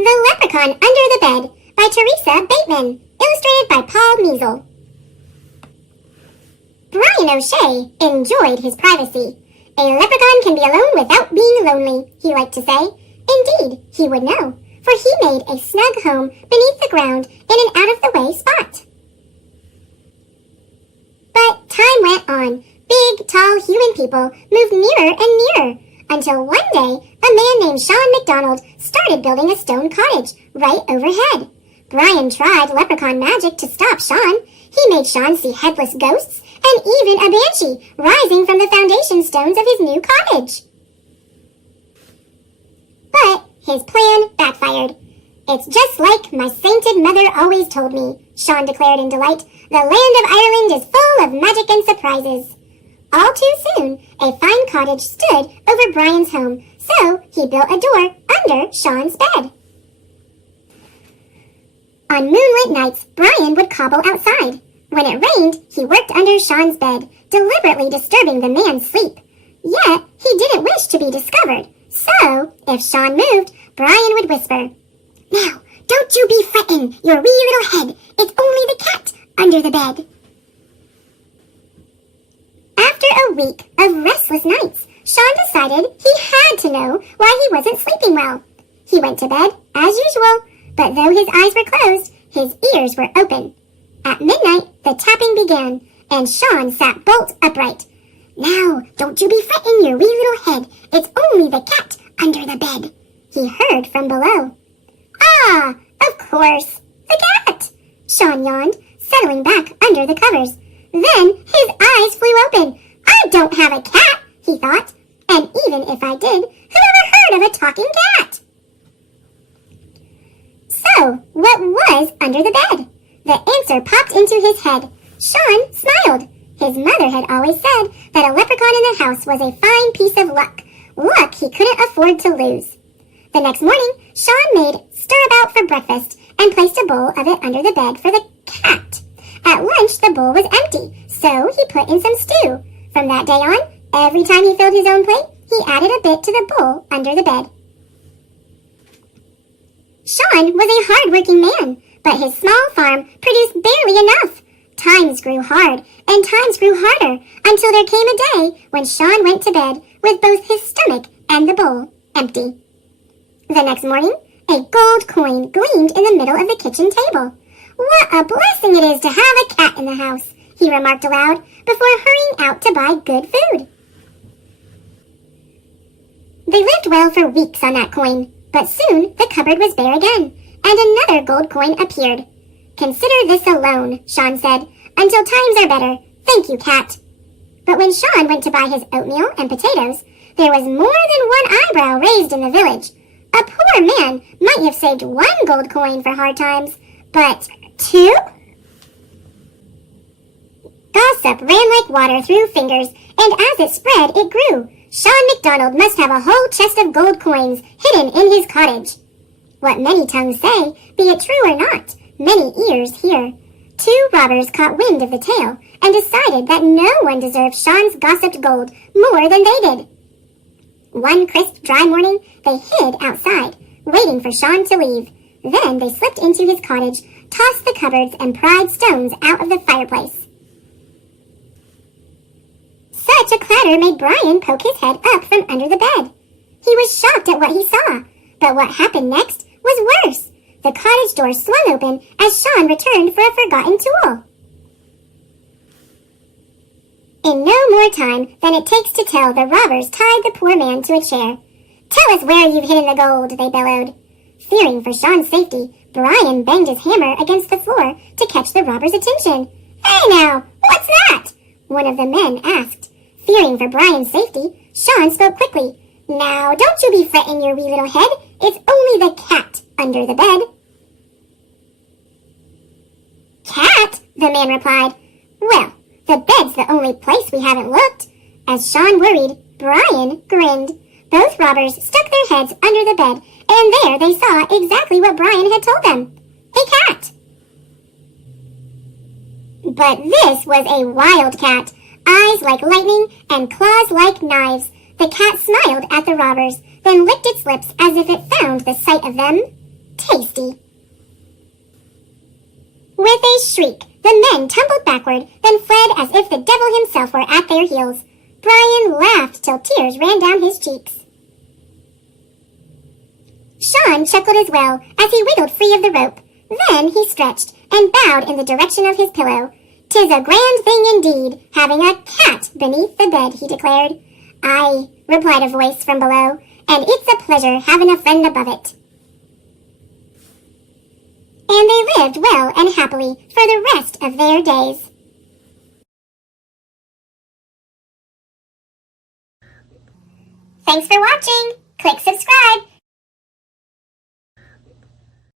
The Leprechaun Under the Bed by Teresa Bateman, illustrated by Paul Measle. Brian O'Shea enjoyed his privacy. A leprechaun can be alone without being lonely, he liked to say. Indeed, he would know, for he made a snug home beneath the ground in an out-of-the-way spot. But time went on. Big, tall human people moved nearer and nearer, until one day a man named Sean McDonald started building a stone cottage right overhead. Brian tried leprechaun magic to stop Sean. He made Sean see headless ghosts and even a banshee rising from the foundation stones of his new cottage. But his plan backfired. "It's just like my sainted mother always told me," Sean declared in delight. "The land of Ireland is full of magic and surprises." All too soon, a fine cottage stood over Brian's home, so he built a door under Sean's bed. On moonlit nights, Brian would cobble outside. When it rained, he worked under Sean's bed, deliberately disturbing the man's sleep. Yet, he didn't wish to be discovered, so if Sean moved, Brian would whisper, "Now, don't you be frettin' your wee little head. It's only the cat under the bed." After a week of restless nights, Sean decided he had to know why he wasn't sleeping well. He went to bed, as usual, but though his eyes were closed, his ears were open. At midnight, the tapping began, and Sean sat bolt upright. "Now, don't you be frettin' your wee little head. It's only the cat under the bed," he heard from below. "Ah, of course, the cat," Sean yawned, settling back under the covers. Then his eyes flew open. "I don't have a cat," he thought, "and even if I did, who ever heard of a talking cat?" So, what was under the bed? The answer popped into his head. Sean smiled. His mother had always said that a leprechaun in the house was a fine piece of luck he couldn't afford to lose. The next morning, Sean made stirabout for breakfast and placed a bowl of it under the bed for the cat. At lunch, the bowl was empty, so he put in some stew. From that day on, every time he filled his own plate, he added a bit to the bowl under the bed. Sean was a hard-working man, but his small farm produced barely enough. Times grew hard, and times grew harder, until there came a day when Sean went to bed with both his stomach and the bowl empty. The next morning, a gold coin gleamed in the middle of the kitchen table. "What a blessing it is to have a cat in the house," he remarked aloud before hurrying out to buy good food. They lived well for weeks on that coin, but soon the cupboard was bare again, and another gold coin appeared. "Consider this a loan," Sean said, "until times are better. Thank you, cat." But when Sean went to buy his oatmeal and potatoes, there was more than one eyebrow raised in the village. A poor man might have saved one gold coin for hard times, but 2? Gossip ran like water through fingers, and as it spread, it grew. Sean McDonald must have a whole chest of gold coins hidden in his cottage. What many tongues say, be it true or not, many ears hear. 2 robbers caught wind of the tale and decided that no one deserved Sean's gossiped gold more than they did. One crisp, dry morning, they hid outside, waiting for Sean to leave. Then they slipped into his cottage, tossed the cupboards, and pried stones out of the fireplace. Such a clatter made Brian poke his head up from under the bed. He was shocked at what he saw, but what happened next was worse. The cottage door swung open as Sean returned for a forgotten tool. In no more time than it takes to tell, the robbers tied the poor man to a chair. "Tell us where you've hidden the gold," they bellowed. Fearing for Sean's safety, Brian banged his hammer against the floor to catch the robbers' attention. "Hey now, what's that?" one of the men asked. Fearing for Brian's safety, Sean spoke quickly. "Now, don't you be frettin' your wee little head. It's only the cat under the bed." "Cat?" the man replied. "Well, the bed's the only place we haven't looked." As Sean worried, Brian grinned. Both robbers stuck their heads under the bed, and there they saw exactly what Brian had told them. A cat. But this was a wild cat. Eyes like lightning and claws like knives. The cat smiled at the robbers, then licked its lips as if it found the sight of them tasty. With a shriek, the men tumbled backward, then fled as if the devil himself were at their heels. Brian laughed till tears ran down his cheeks. Sean chuckled as well as he wiggled free of the rope. Then he stretched and bowed in the direction of his pillow. "'Tis a grand thing indeed, having a cat beneath the bed," he declared. "Aye," replied a voice from below, "and it's a pleasure having a friend above it." And they lived well and happily for the rest of their days. Thanks for watching. Click subscribe